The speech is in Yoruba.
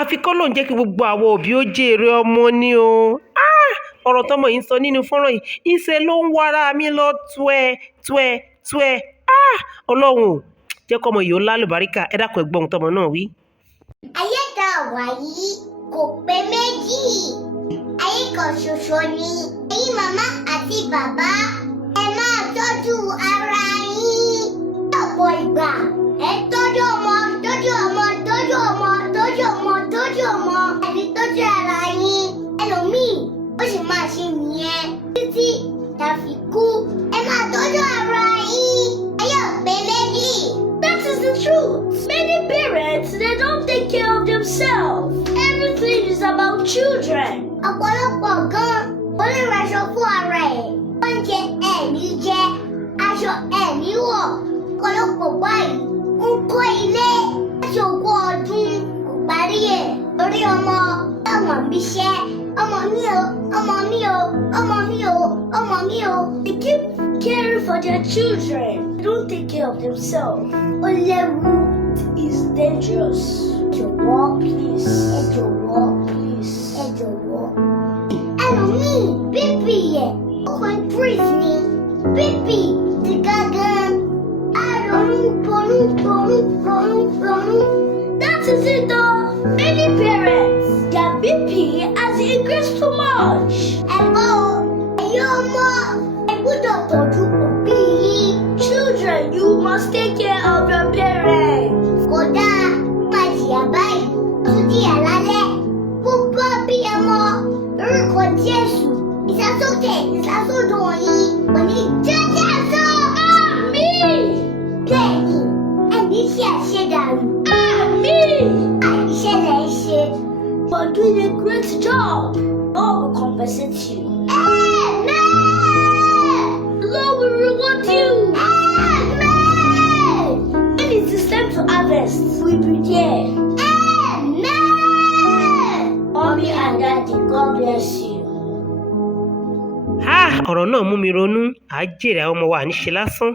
àfi k'Ọlọ́run jẹ́ kí gbogbo àwọn òbí ó jèrè ọmọ ni o. Ọ̀rọ̀ tọ́mọ yìí ń sọ nínú fọ́nrán yìí ńṣe ló ń wára mi lọ tuẹ̀. Ọlọ́run ò jẹ́ kọ́mọ yìí ó lálùbáríkà. Ẹ dákun ẹ gbọ́ ohun tọ́mọ náà wí. Ayé tá a wà yìí kò pé méjì. Ayé kan ṣoṣo ni. Ẹ̀yin màmá àti bàbá, ẹ máa tọ́jú ara yín. Ọ̀pọ̀ ìgbà ẹ tọ́jú ọmọ. Ẹni tọ́jú ara yín. Ẹlòmíì ó sì máa ṣe nìyẹn títí tàfi kú. Ẹ máa tọ́jú ara yín. Ayé ò pé méjì. That is the truth. Many parents, they don't take care of themselves. Everything is about children. Ọ̀pọ̀lọpọ̀ gan ó lè raṣọ fún ara ẹ̀. Oúnjẹ ẹ̀ ní jẹ, aṣọ ẹ̀ ní wọ̀. Ọ̀pọ̀lọpọ̀ báyìí ń kọ́ ilé láti ogún ọdún kò parí ẹ̀. Orí ọmọ bíṣẹ́, ọmọ mi o. They keep caring for their children. They don't take care of themselves. Ó léwu. It's dangerous. Jọ̀wọ́, Please. ẹ jọ̀wọ́. Ẹlòmíì bíbí ẹ̀ ọkọ̀ increase ni. Bíbí ti ga gan. Ronú. That is it though. Many parents, their BP has increased too much. Ẹ̀gbọ́n o, ẹ̀yin ọmọ ẹ gbọ́dọ̀ tọ́jú òbí yín. Children, you must take care of your parents. Kódà máa jìyà báyìí, tún jìyà lálẹ́. Gbogbo abiyamọ lórúkọ Jésù. Ìsásókè ìsásódò yín kò ní jẹ́jẹ́ sọ. Àmín. Bẹ́ẹ̀ni, ẹni ṣe àṣedànù. Àmín. Àìṣe lẹ̀ ń ṣe. You are doing a great job. God will compensate you. Amen. The Lord will reward you. Amen. When it is time to harvest, we prepare. Amen. Mommy and Daddy, God bless you. Ọ̀rọ̀ náà mú mi ronú. À á jèrè àwọn ọmọ wa ní ṣe lásán.